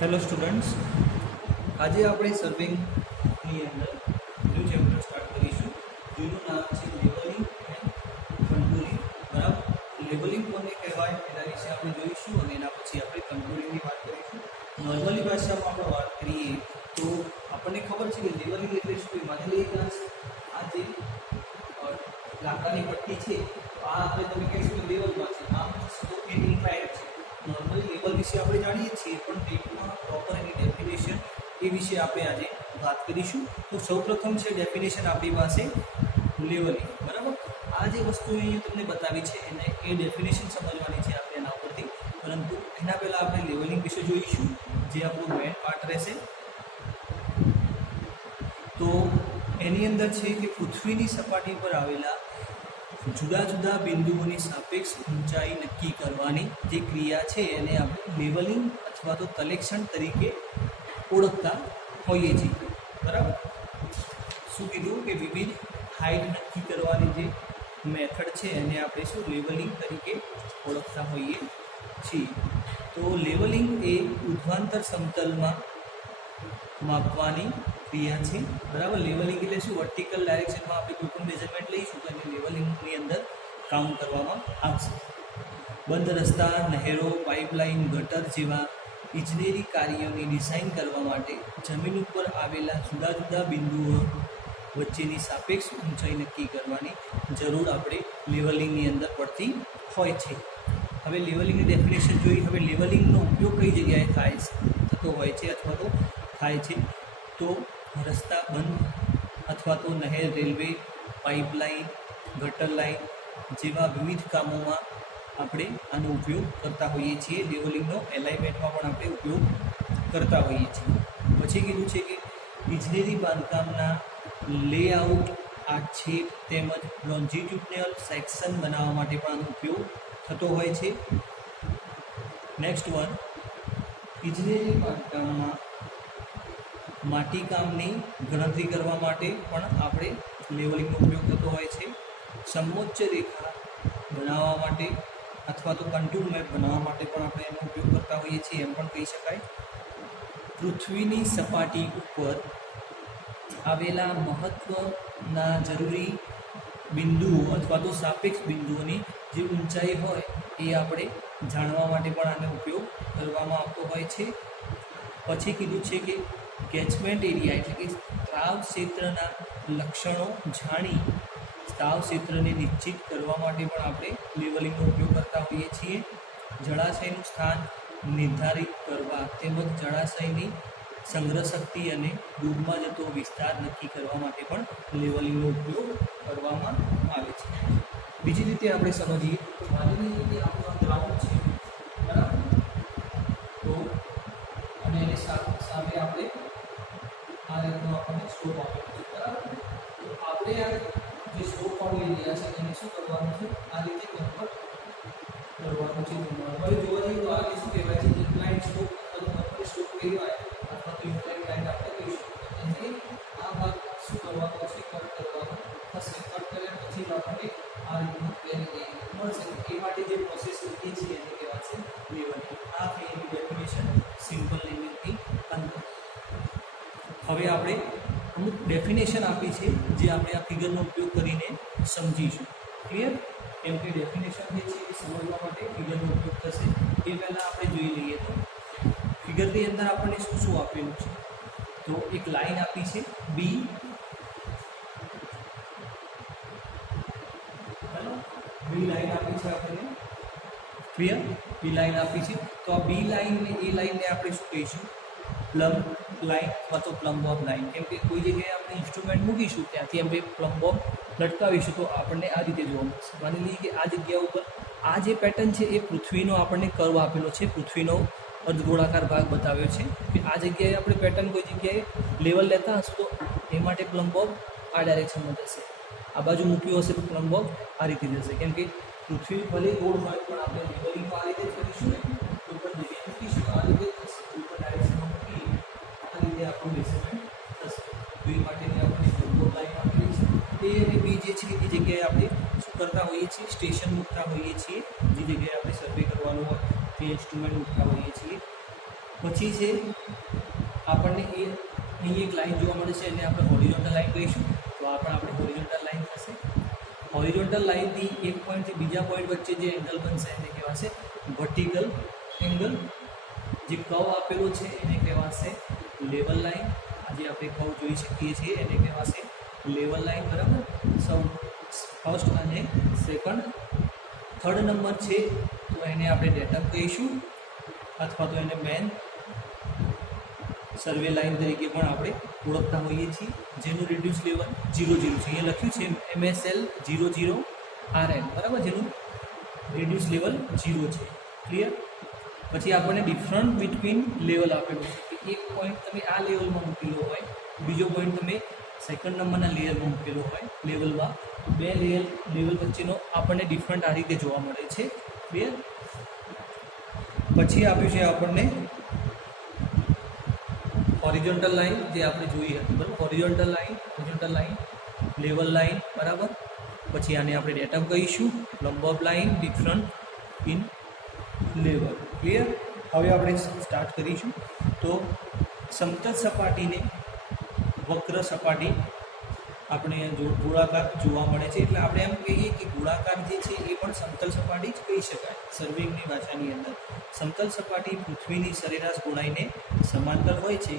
Hello students, આજે આપણે સર્વિંગની અંદર ન્યૂ ચેપ્ટર સ્ટાર્ટ કરીશું. જેનું નામ છે લેબલિંગ એન્ડ કન્ટુરિંગ. બરાબર, લેબલિંગ કોને કહેવાય એના વિશે આપણે જોઈશું અને એના પછી આપણે કન્ટુરિંગની વાત કરીશું. નોર્મલી ભાષામાં આપણે વાત કરીએ તો આપણને ખબર છે કે લેબલિંગ એટલે શું. માની લઈએ કે આ જે લાકડાની પટ્ટી છે તો આ આપણે તમે કહીશું કે લેવલમાં છે, આમ સ્લોપેટિંગ ફાઇલ છે. નોર્મલી લેવલ વિશે આપણે જાણીએ છીએ, પણ ડીપમાં પ્રોપર એની ડેફિનેશન એ વિશે આપણે આજે વાત કરીશું. તો સૌપ્રથમ છે ડેફિનેશન આપણી પાસે લેવલિંગ. બરાબર, આ જે વસ્તુ અહીંયા તમને બતાવી છે એને એ ડેફિનેશન સમજવાની છે આપણે એના ઉપરથી. પરંતુ એના પહેલાં આપણે લેવલિંગ વિશે જોઈશું, જે આપણો મેઇન પાર્ટ રહેશે. તો એની અંદર છે કે પૃથ્વીની સપાટી પર આવેલા જુદા જુદા બિંદુઓની સાપેક્ષ ઊંચાઈ નક્કી કરવાની જે ક્રિયા છે એને આપણે લેવલિંગ અથવા તો કલેક્શન તરીકે ઓળખતા હોઈએ છીએ. બરાબર, શું કીધું કે વિવિધ હાઇટ નક્કી કરવાની જે મેથડ છે એને આપણે શું લેવલિંગ તરીકે ઓળખતા હોઈએ છીએ. તો લેવલિંગ એ ઉર્ધ્વાંતર સમતલમાં માપવાની ક્રિયા છે. બરાબર, લેવલિંગ એટલે શું, વર્ટિકલ ડાયરેક્શનમાં આપણે કોઈ પણ મેઝરમેન્ટ લઈશું તો એને લેવલિંગની અંદર કાઉન્ટ કરવામાં આવશે. બંધ રસ્તા, નહેરો, પાઇપલાઇન, ગટર જેવા ઇજનેરી કાર્યોની ડિઝાઇન કરવા માટે જમીન ઉપર આવેલા જુદા જુદા બિંદુઓ વચ્ચેની સાપેક્ષ ઊંચાઈ નક્કી કરવાની જરૂર આપણે લેવલિંગની અંદર પડતી હોય છે. હવે લેવલિંગની ડેફિનેશન જોઈ. હવે લેવલિંગનો ઉપયોગ કઈ જગ્યાએ થતો હોય છે અથવા તો થાય છે, તો રસ્તા બંધ અથવા તો નહેર, રેલવે, પાઇપલાઇન, ગટર લાઇન જેવા વિવિધ કામોમાં આપણે આનો ઉપયોગ કરતા હોઈએ છીએ. લેવલિંગનો એલાઇનમેન્ટમાં પણ આપણે ઉપયોગ કરતા હોઈએ છીએ. પછી કીધું છે કે ઇજનેરી બાંધકામના લેઆઉટ, આક્ષેપ તેમજ લોન્જિટ્યુડનલ સેક્શન બનાવવા માટે પણ આનો ઉપયોગ થતો હોય છે. નેક્સ્ટ વન, ઇજનેરી બાંધકામમાં માટીકામની ગણતરી કરવા માટે પણ આપણે લેવલિંગનો ઉપયોગ થતો હોય છે. સમોચ્ચ રેખા બનાવવા માટે અથવા તો કન્ટૂર મેપ બનાવવા માટે પણ આપણે એનો ઉપયોગ કરતા હોઈએ છીએ, એમ પણ કહી શકાય. પૃથ્વીની સપાટી ઉપર આવેલા મહત્વના જરૂરી બિંદુઓ અથવા તો સાપેક્ષ બિંદુઓની જે ઊંચાઈ હોય એ આપણે જાણવા માટે પણ આનો ઉપયોગ કરવામાં આવતો હોય છે. પછી કીધું છે કે કેચમેન્ટ એરિયા એટલે કે સ્ત્રાવ ક્ષેત્રના લક્ષણો જાણી સ્ત્રાવ ક્ષેત્રને નિશ્ચિત કરવા માટે પણ આપણે લેવલિંગનો ઉપયોગ કરતા હોઈએ છીએ. જળાશયનું સ્થાન નિર્ધારિત કરવા તેમજ જળાશયની સંગ્રહ શક્તિ અને ડૂબમાં જતો વિસ્તાર નક્કી કરવા માટે પણ લેવલિંગનો ઉપયોગ કરવામાં આવે છે. બીજી રીતે આપણે સમજીએ તો માની લઈએ કે આપણો ગ્રાઉન્ડ છે, બરાબર, તો અને એની સામે આપણે આ રીતનો આપણને સ્લોપ આપેલો છે. બરાબર, તો આપણે આ જે સ્લોપ પણ લઈ રહ્યા છે એને શું કરવાનું છે, આ રીતે કન્વર્ટ કરવાનું છે. નોર્મલી જોવા જઈએ તો આને શું કહેવાય છે, ઇન્ક્લાઇન્ડ સ્લોપ અથવા નોર્મલી સ્લોપ કહેવાય અથવા તો ઇન્ક્લાઇન્ડ લાઇન આપણે કહીશું. એટલે આ ભાગ શું કરવાનો છે, કટ કરવાનો થશે. કટ કર્યા પછી આપણને આ રીતનું પ્લેન મળશે. એ માટે જે પ્રોસેસ લીધી છે એને કહેવાશે લેવલિંગ. આ થઈ એની ડેફિનેશન સિમ્પલ લેવલિંગની અંદર. હવે આપણે અમુક ડેફિનેશન આપી છે જે આપણે આ ફિગરનો ઉપયોગ કરીને સમજીશું. ક્લિયર? કેમ કે ડેફિનેશન જે છે એ સમજવા માટે ફિગરનો ઉપયોગ થશે. એ પહેલાં આપણે જોઈ લઈએ તો ફિગરની અંદર આપણને શું શું આપેલું છે. તો એક લાઈન આપી છે બી, બી લાઈન આપી છે આપણને. ક્લિયર? બી લાઈન આપી છે. તો આ બી લાઈનને એ લાઈનને આપણે શું કહીશું, પ્લમ્બ લાઈન અથવા તો પ્લમ્બ બોબ લાઈન. કેમ કે કોઈ જગ્યાએ આપણે ઇન્સ્ટ્રુમેન્ટ મૂકીશું ત્યાંથી આપણે પ્લમ્બ બોબ લટકાવીશું તો આપણને આ રીતે જોવા મળશે. માની લઈએ કે આ જગ્યા ઉપર આ જે પેટર્ન છે એ પૃથ્વીનો આપણને કર્વ આપેલો છે, પૃથ્વીનો અર્ધગોળાકાર ભાગ બતાવ્યો છે કે આ જગ્યાએ આપણે પેટર્ન કોઈ જગ્યાએ લેવલ લેતા હશું તો એ માટે પ્લમ્બ બોબ આ ડાયરેક્શનમાં જશે. આ બાજુ મૂક્યું હશે તો પ્લમ્બ બોબ આ રીતે જશે. કેમ કે પૃથ્વી ભલે ગોળ હોય પણ આપણે લેવલિંગ આ રીતે જ કરીશું ને, કોઈ પણ જગ્યાએ મૂકીશું તો આ રીતે થશે. કોઈ પણ ડાયરેક્શનમાં મૂકીએ આ રીતે આપણું મેઝરમેન્ટ થશે. તો એ માટેની આપણે પ્લમ્બ લાઈન આપેલી છે. એ અને બી જે છે એ જગ્યાએ આપણે શું કરતા હોઈએ છીએ, સ્ટેશન મૂકતા હોઈએ છીએ. જે જગ્યાએ આપણે સર્વે કરવાનું હોય તે ઇન્સ્ટ્રુમેન્ટ મૂકતા હોઈએ છીએ. પછી છે આપણને અહીં એક લાઈન જોવા મળે છે, એને આપણે હોરિઝોન્ટલ લાઈન કહીશું. તો આ પણ આપણે હોરિઝોન્ટલ લાઈન થશે. હોરિઝોન્ટલ લાઈનથી એક પોઈન્ટથી બીજા પોઈન્ટ વચ્ચે જે એંગલ બનશે એને કહેવાશે વર્ટિકલ એંગલ. જે કર્વ આપેલો છે એને કહેવાશે લેવલ લાઈન. આજે આપણે કર્વ જોઈ શકીએ છીએ એને કહેવાશે લેવલ લાઈન, બરાબર. ફર્સ્ટ અને સેકન્ડ. થર્ડ નંબર છે તો એને આપણે ડેટમ કહીશું, અથવા તો એને મેન સર્વે લાઈન તરીકે પણ આપણે ઓળખતા હોઈએ છીએ, જેનું રિડ્યુસ લેવલ 0 0 છે. અહીંયા લખ્યું છે MSL 00 RN, બરાબર, જેનું રિડ્યુસ લેવલ 0 છે. ક્લિયર. પછી આપણને ડિફરન્ટ બિટવીન લેવલ આપેલું છે કે એક પોઈન્ટ તમે આ લેવલમાં મૂકેલો હોય, બીજો પોઈન્ટ તમે સેકન્ડ નંબરના લેયરમાં મૂકેલો હોય લેવલમાં. બે લેવલ વચ્ચેનો આપણને ડિફરન્ટ આ રીતે જોવા મળે છે. ક્લિયર. પછી આપ્યું છે આપણને હોરિઝોન્ટલ લાઈન, જે આપણે જોઈ હતી, બરાબર. હોરિઝોન્ટલ લાઈન, લેવલ લાઈન, બરાબર. પછી આને આપણે ડેટમ કહીશું. લંબોપ line, different in level. Clear. હવે આપણે સ્ટાર્ટ કરીશું. તો સમતલ સપાટીને વક્ર સપાટી આપણે ગોળાકાર જોવા મળે છે, એટલે આપણે એમ કહીએ કે ગોળાકાર જે છે એ પણ સમતલ સપાટી જ કહી શકાય સર્વેની ભાષાની અંદર. સમતલ સપાટી પૃથ્વીની સરેરાશ ગોળાઈને સમાંતર હોય છે.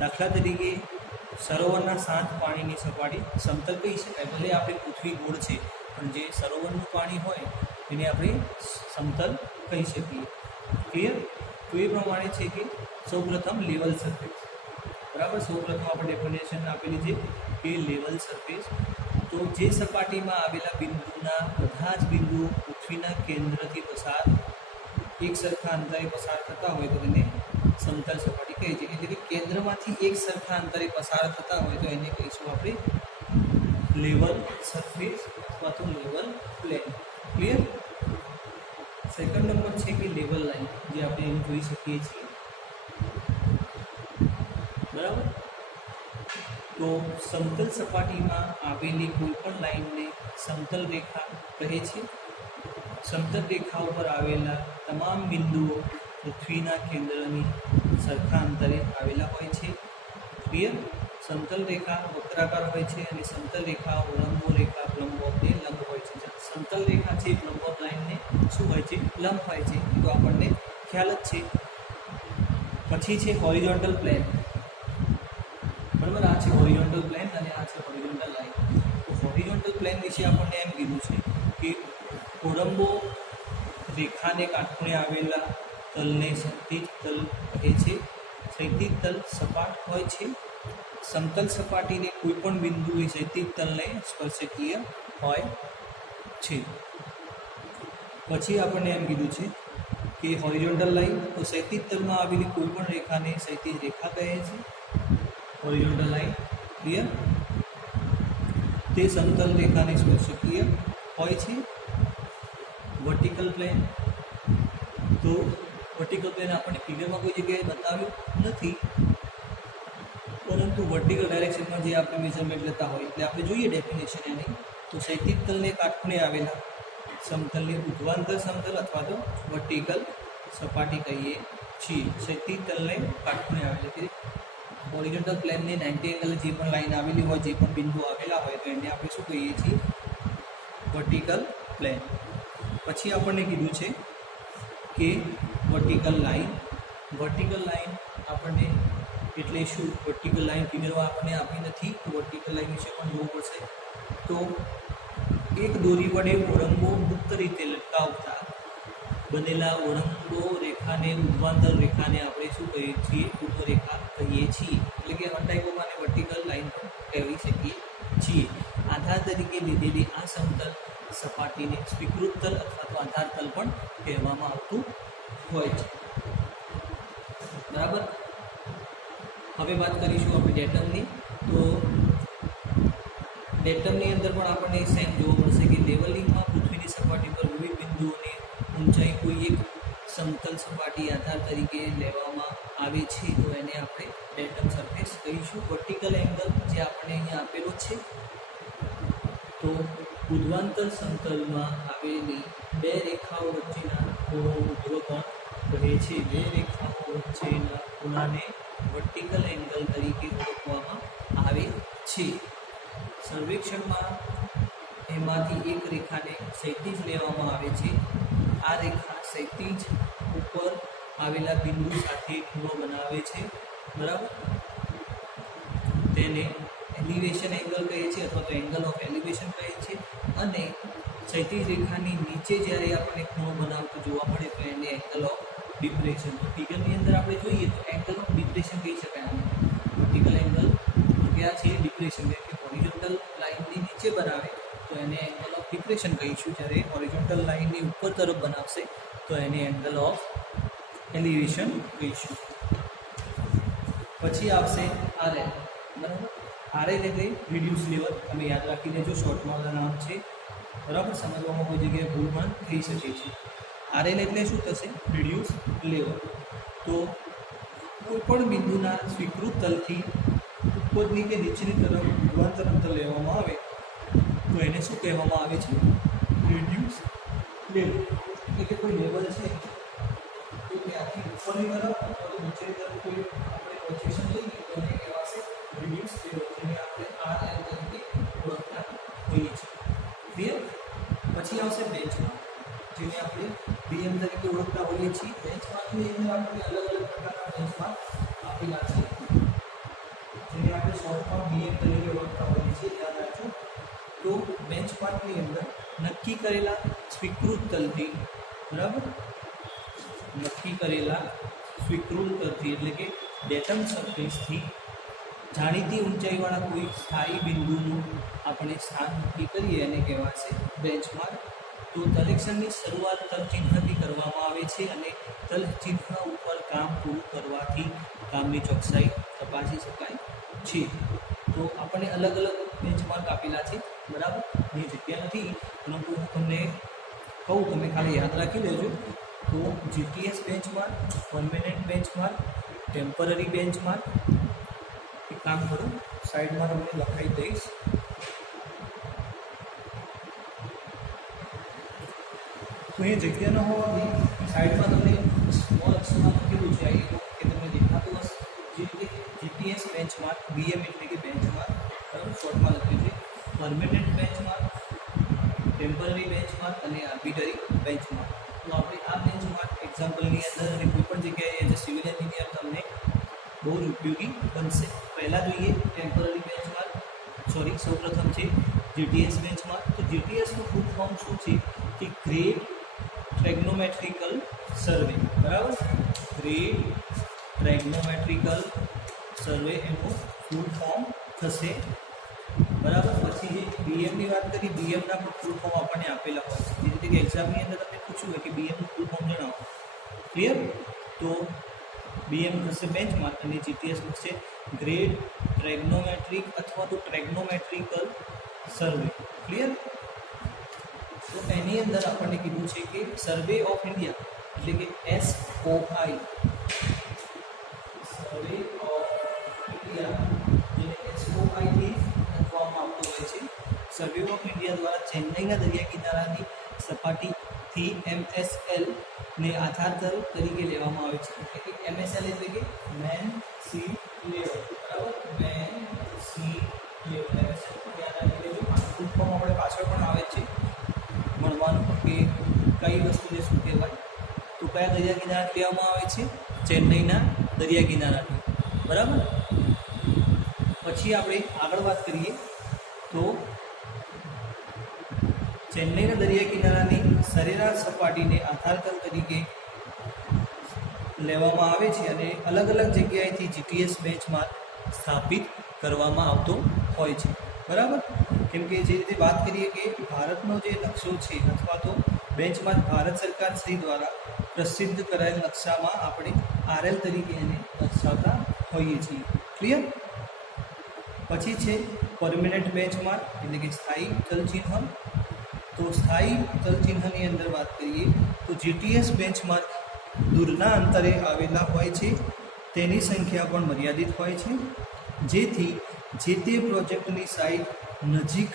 દાખલા તરીકે સરોવરના શાંત પાણીની સપાટી સમતલ કહી શકાય. ભલે આપણે પૃથ્વી ગોળ છે, પણ જે સરોવરનું પાણી હોય એને આપણે સમતલ કહી શકીએ. ક્લિયર. તો એ પ્રમાણે છે કે સૌપ્રથમ લેવલ સરફેસ, બરાબર. સૌપ્રથમ આપણે ડેફિનેશન આપેલી છે કે લેવલ સરફેસ, તો જે સપાટીમાં આવેલા બિંદુના બધા જ બિંદુઓ પૃથ્વીના કેન્દ્રથી પસાર એક સરખા અંતરે પસાર થતા હોય તો તેને સમતલ સપાટી કહે છે. એટલે કે કેન્દ્રમાંથી એક સરખા અંતરે પસાર થતા હોય તો એને કહીશું આપણે લેવલ સરફેસ અથવા તો level plane. Clear. Second number છે કે લેવલ લાઈન, જે આપણે અહીં જોઈ શકીએ છીએ, બરાબર. તો સમતલ સપાટીમાં આવેલી કોઈ પણ લાઈનને સમતલ રેખા કહે છે. સમતલ રેખા ઉપર આવેલા તમામ બિંદુઓ પૃથ્વીના કેન્દ્રની સરખા અંતરે આવેલા હોય છે. ક્લિયર. સમતલ રેખા વક્રાકાર હોય છે અને સમતલ રેખા લંબો રેખા લંબોપને લંબ હોય છે. સમતલ રેખા છે લંબોપ લાઈનને શું હોય છે? લંબ હોય છે. તો આપણને ખ્યાલ જ છે. પછી છે હોરિઝોન્ટલ પ્લેન, બરાબર. આ છે હોરિઝોન્ટલ પ્લેન અને આ છે હોરિઝોન્ટલ લાઈન. તો હોરિઝોન્ટલ પ્લેન વિશે આપણને એમ કીધું છે કે કોળંબો રેખાને કાટખૂણે આવેલા તલને ક્ષૈતિજ તલ કહે છે. ક્ષૈતિજ તલ સપાટ હોય છે. સમતલ સપાટીને કોઈ પણ બિંદુએ ક્ષૈતિજ તલને સ્પર્શકીય હોય છે. પછી આપણને એમ કીધું છે કે હોરિઝોન્ટલ લાઈન, તો ક્ષૈતિજ તલમાં આવેલી કોઈ પણ રેખાને ક્ષૈતિજ રેખા કહે છે. Horizontal line. ક્લિયર. તે સમતલ રેખાને સ્પર્શકીય હોય છે. વર્ટિકલ પ્લેન, તો વર્ટિકલ પ્લેન આપણને ફિગરમાં કોઈ જગ્યાએ બતાવ્યું નથી, પરંતુ વર્ટિકલ ડાયરેક્શનમાં જે આપણે મેઝરમેન્ટ લેતા હોય એટલે આપણે જોઈએ ડેફિનેશન એની. તો ક્ષૈતિજ તલને કાટખૂણે આવેલા સમતલને ઉધ્વાંતર સમતલ અથવા તો વર્ટિકલ સપાટી કહીએ છીએ. ક્ષૈતિજ તલને કાટખૂણે આવેલા કે હોરિઝોન્ટલ પ્લેનને 90 એંગલ જે પણ લાઈન આવેલી હોય, જે પણ બિંદુ આવેલા હોય, તો એને આપણે શું કહીએ છીએ? Vertical plane. પછી આપણને કીધું છે કે વર્ટિકલ લાઈન. વર્ટિકલ લાઈન આપણને એટલે શું? વર્ટિકલ લાઈન ફિગરમાં આપણને આપી નથી, તો વર્ટિકલ લાઈન વિશે પણ જોવું પડશે. તો એક દોરી વડે ઓળંગો મુક્ત રીતે લટકાવતા બનેલા ઓળંગો રેખાને ઉધ્વાંતર રેખાને આપણે શું કહીએ છીએ? ઉર્ધ્વરેખા કહીએ છીએ. એટલે કે અનડાયગોનલ અને વર્ટિકલ લાઈન પણ કહેવી શકીએ છીએ. આધાર તરીકે લીધેલી આ સમતલ સપાટીને સ્વીકૃત તલ અથવા તો આધાર તલ પણ કહેવામાં આવતું હોય છે. બરાબર. હવે વાત કરીશું આપણે ડેટમની. તો ડેટમની અંદર પણ આપણને સેમ જોવા મળશે કે લેવલિંગમાં પૃથ્વીની સપાટી પર વિવિધ બિંદુઓની ઊંચાઈ કોઈ એક સમતલ સપાટી આધાર તરીકે લેવામાં આવે છે, તો એને આપણે ડેટમ સરફેસ કહીશું. વર્ટિકલ એંગલ જે આપણે અહીંયા આપેલો છે, તો ઉધ્વાંતર સમતલમાં આવેલી બે રેખાઓ વચ્ચેના ખૂણો ઉધ્વકોણ કહે છે. બે રેખાઓ વચ્ચેના ખૂણાને વર્ટિકલ એંગલ તરીકે ઓળખવામાં આવે છે. સર્વેક્ષણમાં એમાંથી એક રેખાને ક્ષૈતિજ લેવામાં આવે છે. આ રેખા ક્ષૈતિજ ઉપર આવેલા બિંદુ સાથે ખૂણો બનાવે છે. બરાબર, તેને એલિવેશન એંગલ કહે છે અથવા તો એંગલ ઓફ એલિવેશન કહે છે. અને ક્ષૈતિજ રેખાની નીચે જ્યારે આપણને ખૂણો બનાવતો જોવા મળે તો એને એંગલ ઓફ ડિપ્રેશન. તો ફિગરની અંદર આપણે જોઈએ તો એંગલ ઓફ ડિપ્રેશન કહી શકાય. વર્ટિકલ એંગલ ક્યાં છે? ડિપ્રેશન. એટલે કે હોરિઝોન્ટલ લાઇનની નીચે બનાવે તો એને એંગલ ઓફ ડિપ્રેશન કહીશું. જ્યારે હોરિઝોન્ટલ લાઇનની ઉપર તરફ બનાવશે તો એને એંગલ ઓફ એલિવેશન કહીશું. પછી આવશે આરએલ. બરાબર, આરએલ એટલે રિડ્યુસ લેવલ. તમે યાદ રાખી લેજો, શોર્ટમાં નામ છે. બરાબર, સમજવામાં કોઈ જગ્યાએ ભૂલ પણ થઈ શકે છે. આરએલ એટલે શું થશે? Reduce level. તો કોઈપણ બિંદુના સ્વીકૃત તલથી ઉપરની કે નીચેની તરફ ધ્રુવાંતર અંતર લેવામાં આવે તો એને શું કહેવામાં આવે છે? Reduce level. એટલે કે કોઈ લેવલ છે તો ત્યાંથી ઉપરની તરફ અથવા તો નીચેની તરફ કોઈ આપણે પોઝિશન લઈએ તો એને કહેવાશે રિડ્યુસ લેવલ, જેને આપણે આરએલ તરીકે ઓળખતા હોઈએ છીએ. ક્લિયર? પછી આવશે બેન્ચમાર્ક, જેને આપણે બીએમ તરીકે ઓળખતા હોઈએ છીએ. બેન્ચમાર્કની અંદર આપણે અલગ અલગ પ્રકારના બેન્ચમાર્ક આપેલા છે, જેને આપણે શોર્ટમાં બીએમ તરીકે ઓળખતા હોઈએ છીએ. યાદ રાખજો. તો બેન્ચમાર્કની અંદર નક્કી કરેલા સ્વીકૃત તલથી, બરાબર, નક્કી કરેલા સ્વીકૃત તલથી એટલે કે ડેટમ સરફેસથી જાણીતી ઊંચાઈવાળા કોઈ સ્થાયી બિંદુનું આપણે સ્થાન નક્કી કરીએ એને કહેવાશે બેન્ચમાર્ક. તો તલેક્ષણની શરૂઆત તલચિહ્નથી કરવામાં આવે છે અને તલચિહ્ન ઉપર કામ પૂરું કરવાથી કામની ચોકસાઈ તપાસી શકાય છે. તો આપણને અલગ અલગ બેન્ચમાર્ક આપેલા છે. બરાબર, એ જગ્યા નથી, પરંતુ હું તમને કહું, તમે ખાલી યાદ રાખી લેજો. તો GTS benchmark, permanent benchmark, temporary benchmark. એક કામ કરું, સાઈડમાં તમને લખાઈ દઈશ. તો એ જગ્યા ન હોવાથી સાઈડમાં તમને સ્મોલ અક્ષરમાં લખેલું છે. કે તમને દેખાતું હશે. જે રીતે જીટીએસ બેન્ચમાર્ક, બીએમ એટલે કે બેન્ચમાર્ક, બરાબર, શોર્ટમાં લખ્યું છે. પરમેનન્ટ બેન્ચમાર્ક, ટેમ્પરરી બેન્ચમાર્ક અને આર્બિટરી બેન્ચમાર્ક. તો આપણે આ બેન્ચમાર્ક એક્ઝામ્પલની અંદર અને કોઈપણ જગ્યાએ એઝ અ સિવિલ એન્જિનિયર તમને બહુ જ ઉપયોગી બનશે. પહેલાં જોઈએ ટેમ્પરરી બેન્ચમાર્ક. સૌપ્રથમ છે જીટીએસ બેન્ચમાર્ક. તો જીટીએસનું ફૂલ ફોર્મ શું છે? કે ગ્રેડ ટ્રેગ્નોમેટ્રિકલ સર્વે. બરાબર, ગ્રેડ ટ્રેગ્નોમેટ્રિકલ સર્વે એનું ફૂલ ફોર્મ થશે. બરાબર, પછી જે બીએમની વાત કરી, બીએમના પણ ફૂલ ફોર્મ આપણને આપેલા હોય છે. જે રીતે કે એક્ઝામની અંદર તમને પૂછ્યું હોય કે બીએમનું ફૂલ ફોર્મ જણાવો. ક્લિયર? તો બીએમ થશે બેન્ચમાર્ક અને જીટીએસ થશે ગ્રેડ ટ્રેગ્નોમેટ્રિક અથવા તો ટ્રેગ્નોમેટ્રિકલ સર્વે. ક્લિયર? તો એની અંદર આપણને કીધું છે કે સર્વે ઓફ ઇન્ડિયા એટલે કે SOI, સર્વે ઓફ ઇન્ડિયા, જેને SOI થી લખવામાં આવતું હોય છે. સર્વે ઓફ ઇન્ડિયા દ્વારા ચેન્નઈના દરિયા કિનારાની સપાટીથી MSL ને આધાર તલ તરીકે લેવામાં આવે છે. એટલે કે MSL એટલે કે મેન સી લેવલ. બરાબર, મેન સી લેવલ. MSL પણ યાદ રાખી લેજો. ફૂલ ફોર્મ આપણે પાછળ પણ આવે છે મળવાનું કે કઈ વસ્તુને શું કહેવાય. તો કયા દરિયા કિનારાથી લેવામાં આવે છે? ચેન્નઈના દરિયા કિનારાથી. બરાબર, પછી આપણે આગળ વાત કરીએ તો ચેન્નઈના દરિયા કિનારાની સરેરાશ સપાટીને આધાર તલ તરીકે લેવામાં આવે છે અને અલગ અલગ જગ્યાએથી જીટીએસ બેન્ચમાર્ક સ્થાપિત કરવામાં આવતો હોય છે. બરાબર, કેમ કે જે રીતે વાત કરીએ કે ભારતનો જે નકશો છે અથવા તો બેન્ચમાર્ક ભારત સરકાર શ્રી દ્વારા પ્રસિદ્ધ કરાયેલ નકશામાં આપણે આરએલ તરીકે એને દર્શાવતા હોઈએ છીએ. ક્લિયર? પછી છે પરમેનન્ટ બેન્ચમાર્ક એટલે કે સ્થાયી તલચિહ્ન. તો સ્થાયી તલચિહ્નની અંદર વાત કરીએ તો જીટીએસ બેન્ચમાર્ક દૂરના અંતરે આવેલા હોય છે. તેની સંખ્યા પણ મર્યાદિત હોય છે, જેથી જે તે પ્રોજેક્ટની સાઇટ નજીક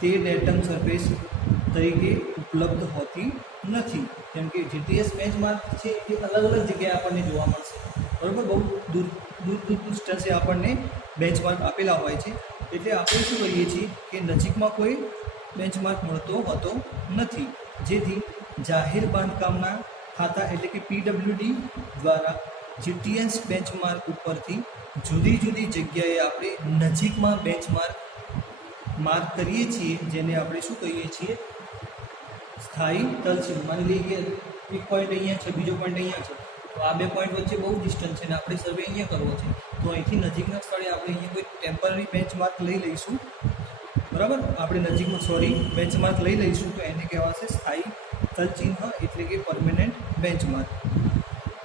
તે ડેટમ સરફેસ તરીકે ઉપલબ્ધ હોતી નથી. કેમ કે જીટીએસ બેન્ચમાર્ક છે એ અલગ અલગ જગ્યાએ આપણને જોવા મળશે, બરાબર. બહુ દૂર દૂર દૂર ડિસ્ટન્સે આપણને બેન્ચમાર્ક આપેલા હોય છે. એટલે આપણે શું કરીએ છીએ કે નજીકમાં કોઈ બેન્ચમાર્ક મળતો હોતો નથી, જેથી જાહેર બાંધકામના ખાતા એટલે કે પીડબ્લ્યુડી દ્વારા જીટીએસ બેન્ચમાર્ક ઉપરથી જુદી જુદી જગ્યાએ આપણે નજીકમાં બેન્ચમાર્ક માર્ક કરીએ છીએ, જેને આપણે શું કહીએ છીએ, સ્થાયી તલછીન. માની લઈએ કે એક પોઈન્ટ અહીંયા છે, બીજો પોઈન્ટ અહીંયા છે, તો આ બે પોઈન્ટ વચ્ચે બહુ ડિસ્ટન્સ છે ને આપણે સર્વે અહીંયા કરવો છે, તો અહીંથી નજીકના સ્થળે આપણે અહીંયા કોઈ ટેમ્પરરી બેન્ચમાર્ક લઈ લઈશું, બરાબર. આપણે નજીકમાં બેન્ચમાર્ક લઈ લઈશું તો એને કહેવાશે સ્થાયી તલચિહ્ન એટલે કે પરમેનન્ટ બેન્ચમાર્ક.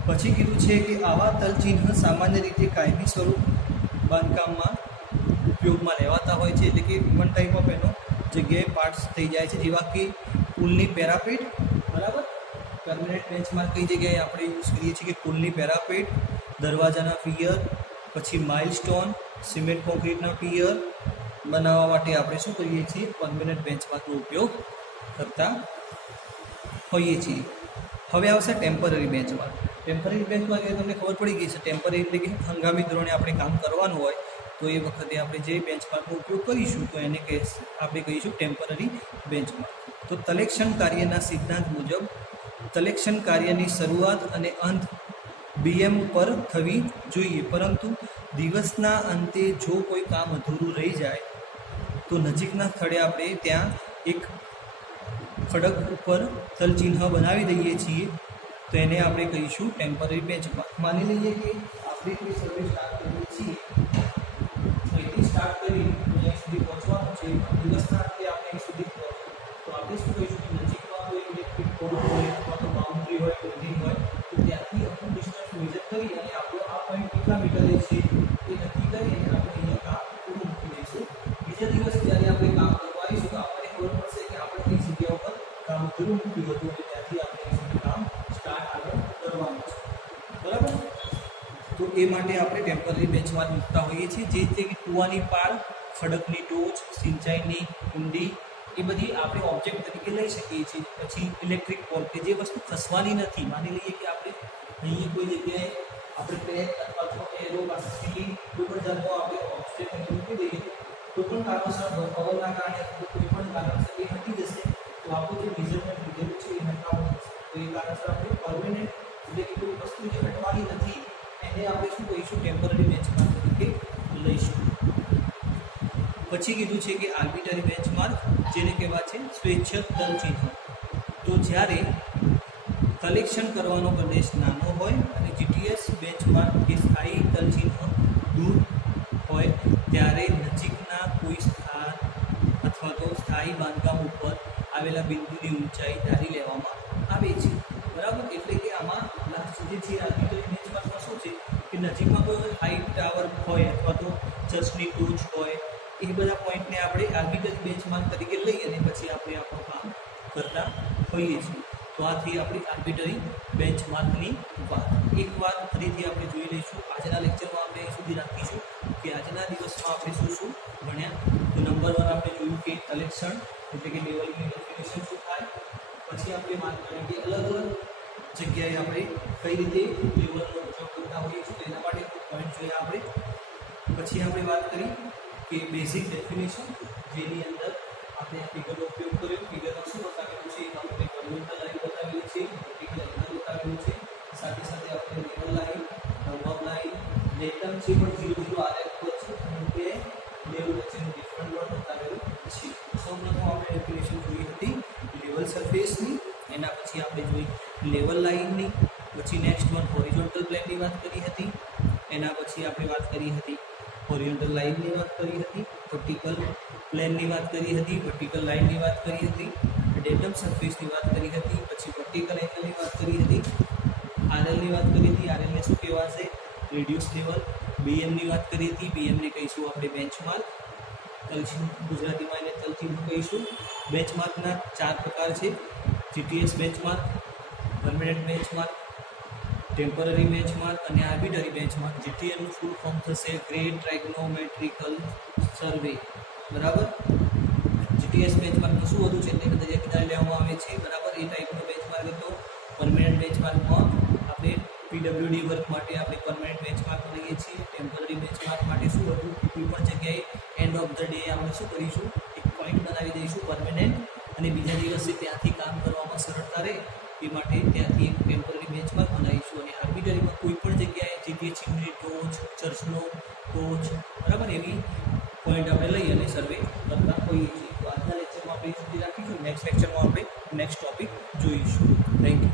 પછી કીધું છે કે આવા તલચિહ્ન સામાન્ય રીતે કાયમી સ્વરૂપ બાંધકામમાં ઉપયોગમાં લેવાતા હોય છે, એટલે કે વન ટાઈપ ઓફ એનો જગ્યાએ પાર્ટ્સ થઈ જાય છે, જેવા કે પુલની પેરાપેટ, બરાબર. પરમેનન્ટ બેન્ચમાર્ક કઈ જગ્યાએ આપણે યુઝ કરીએ છીએ કે પુલની પેરાપેટ, દરવાજાના પિયર, પછી માઇલસ્ટોન, સિમેન્ટ કોન્ક્રીટના પિયર બનાવવા માટે આપણે શું કરીએ છીએ, પરમેનન્ટ બેન્ચમાર્કનો ઉપયોગ કરતા હોઈએ છીએ. હવે આવશે ટેમ્પરરી બેન્ચમાર્ક. ટેમ્પરરી બેન્ચમાર્ક એ તમને ખબર પડી ગઈ છે. ટેમ્પરરી એટલે કે હંગામી ધોરણે આપણે કામ કરવાનું હોય તો એ વખતે આપણે જે બેન્ચમાર્કનો ઉપયોગ કરીશું તો એને આપણે કહીશું ટેમ્પરરી બેન્ચમાર્ક. તો તલેક્ષણ કાર્યના સિદ્ધાંત મુજબ તલેક્ષણ કાર્યની શરૂઆત અને અંત બીએમ પર થવી જોઈએ, પરંતુ દિવસના અંતે જો કોઈ કામ અધૂરું રહી જાય તો નજીકના સ્થળે આપણે ત્યાં એક ખડક ઉપર તલચિહ્ન બનાવી દઈએ છીએ, તો એને આપણે કહીશું ટેમ્પરરી બેન્ચમાર્ક. માની લઈએ કે આપણે કોઈ સર્વે સ્ટાર્ટ કરીએ છીએ, અહીંથી સ્ટાર્ટ કરી અહીંયા સુધી પહોંચવાનું છે, દિવસના અંતે આપણે અહીં સુધી પહોંચવું, તો આપણે શું કહીશું કે નજીકમાં કોઈ ઇલેક્ટ્રિક પોલ હોય અથવા તો બાઉન્ડ્રી હોય, બિલ્ડિંગ હોય, તો ત્યાંથી આપણું ડિસ્ટન્સ મેજર કરી અને આપણો આ પોઈન્ટ કેટલા મીટરે છે એ નક્કી કરીને આપણે અહીંયા કામ પૂરું મૂકી દઈશું. બીજા દિવસે જ્યારે આપણે કામ કરવા આવીશું તો આપણને ખબર પડશે કે આપણે કઈ જગ્યા ઉપર કામ પૂરું મૂક્યું હતું અને ત્યાંથી આપણે સુધી કામ સ્ટાર્ટ આગળ કરવાનું છે, બરાબર. તો એ માટે આપણે ટેમ્પરરી બેન્ચમાર્ક મૂકતા હોઈએ છીએ, જે રીતે કે કૂવાની પાળ, ખડકની ટોચ, સિંચાઈની કુંડી, એ બધી આપણે ઓબ્જેક્ટ તરીકે લઈ શકીએ છીએ. પછી ઇલેક્ટ્રિક પોલ કે જે વસ્તુ ખસવાની નથી. માની લઈએ કે આપણે અહીં કોઈ જગ્યાએ આપણે ટ્રેક અથવા તો એરો સીલી કોઈ પણ જાતનો આપણે ઓબ્જેક્ટ અહીં મૂકી દઈએ, કોઈ પણ કારણસર પવનના કારણે કોઈ પણ કારણસર એ હટી જશે તો આપણું જે મેઝરમેન્ટ લીધેલું છે એ હટાવવાનું થશે. તો એ કારણસર આપણે પરમેનન્ટ એટલે કે કોઈ વસ્તુ જે હટવાની નથી એને આપણે શું કહીશું, ટેમ્પરરી બેન્ચમાર્ક તરીકે લઈશું. પછી કીધું છે કે આર્બિટરી બેન્ચમાર્ક, જેને કહેવાય છે સ્વેચ્છક તલચિહ્ન. તો જ્યારે કલેક્શન કરવાનો પ્રદેશ નાનો હોય અને જીટીએસ બેન્ચમાર્ક કે સ્થાયી તલચિહ્ન દૂર હોય ત્યારે નજીકના કોઈ સ્થાન અથવા તો સ્થાયી બાંધકામ ઉપર આવેલા બિંદુની ઊંચાઈ ધારી લેવામાં આવે છે, બરાબર. એટલે કે આમાં લાસ્ટ જે છે આર્બિટરી બેન્ચમાર્કમાં શું છે કે નજીકમાં કોઈ હાઈટ ટાવર હોય અથવા તો ચર્ચની ટોચ હોય, એ બધા પોઈન્ટને આપણે આર્બિટરી બેન્ચમાર્ક તરીકે લઈ અને પછી આપણે આપણું કામ કરતા હોઈએ છીએ. તો આથી આપણી આર્બિટરી બેન્ચમાર્કની વાત. એક વાત ફરીથી આપણે જોઈ લઈશું. આજના લેક્ચરમાં આપણે અહીં સુધી રાખીશું કે આજના દિવસમાં આપણે શું શું ભણ્યા. તો નંબર 1 આપણે જોયું કે કલેક્શન એટલે કે લેવલિંગની ડેફિનેશન શું થાય. પછી આપણે વાત કરી કે અલગ અલગ જગ્યાએ આપણે કઈ રીતે લેવલનો ઉપયોગ કરતા હોઈએ છીએ, એના માટે પોઈન્ટ જોયા આપણે. પછી આપણે વાત કરી કે બેઝિક ડેફિનેશન, જેની અંદર આપણે આ ફિગરનો ઉપયોગ કર્યો. ફિગરમાં શું બતાવેલું છે, આપણે હોરિઝોન્ટલ લાઈન બતાવેલી છે, વર્ટિકલ લાઈન બતાવેલું છે, સાથે સાથે આપણે લેવલ લાઈન, નંબર લાઈન, લેટમ છે પણ 0 0 આલેખ પર છે અને તે લેવલ વચ્ચેનું ડિફરન્ટ પણ બતાવેલું છે. સૌપ્રથમ આપણે ડેફિનેશન જોઈ હતી લેવલ સરફેસની, એના પછી આપણે જોઈ લેવલ લાઈનની, પછી નેક્સ્ટ વન હોરિઝોન્ટલ પ્લેનની વાત કરી હતી, એના પછી આપણે વાત કરી હતી હોરિઝોન્ટલ લાઈનની વાત કરી હતી, વર્ટિકલ પ્લેનની વાત કરી હતી, વર્ટિકલ લાઈનની વાત કરી હતી, ડેટમ સરફેસની વાત કરી હતી, પછી વર્ટિકલ એંગલની વાત કરી હતી, આરએલની વાત કરી હતી, આરએલને શું કહેવાશે, રેડિયસ લેવલ, બીએમની વાત કરી હતી, બીએમને કહીશું આપણે બેન્ચમાર્ક, તલચિહ્ન ગુજરાતીમાં એને તલચિહ્ન કહીશું. બેન્ચમાર્કના 4 પ્રકાર છે, GTS benchmark, permanent benchmark, temporary benchmark અને આર્બિટરી બેન્ચમાર્ક. જીટીએલનું ફૂલ ફોર્મ થશે ગ્રેડ ટ્રાઇગ્નોમેટ્રિકલ સર્વે, બરાબર. જીટીએસ બેન્ચમાર્કનું શું હતું છે તેને દરિયા કિનારે લેવામાં આવે છે, બરાબર. એ ટાઈપનો બેન્ચમાર્ક હતો. પરમેનન્ટ બેન્ચમાર્કમાં આપણે પીડબ્લ્યુડી વર્ક માટે આપણે પરમેનન્ટ બેન્ચમાર્ક લઈએ છીએ. ટેમ્પરરી બેન્ચમાર્ક માટે શું હતું, કોઈ પણ જગ્યાએ એન્ડ ઓફ ધ ડે આપણે શું કરીશું, એક પોઈન્ટ બનાવી દઈશું પરમેનન્ટ, અને બીજા દિવસે ત્યાંથી કામ કરવામાં સરળતા રહે એ માટે ત્યાંથી એક ટેમ્પરરી બેન્ચમાર્ક બનાવીશું. અને આર્બિટરીમાં કોઈ પણ જગ્યાએ જીટીએસ ચીમની ટોચ, ચર્ચનો ટોચ, બરાબર, એવી પોઈન્ટ આપણે લઈ અને સર્વે કરતા હોઈએ છીએ. તો આજના લેક્ચરમાં આપણે સુધી રાખીશું. નેક્સ્ટ લેક્ચરમાં આપણે નેક્સ્ટ ટોપિક જોઈશું. Thank you.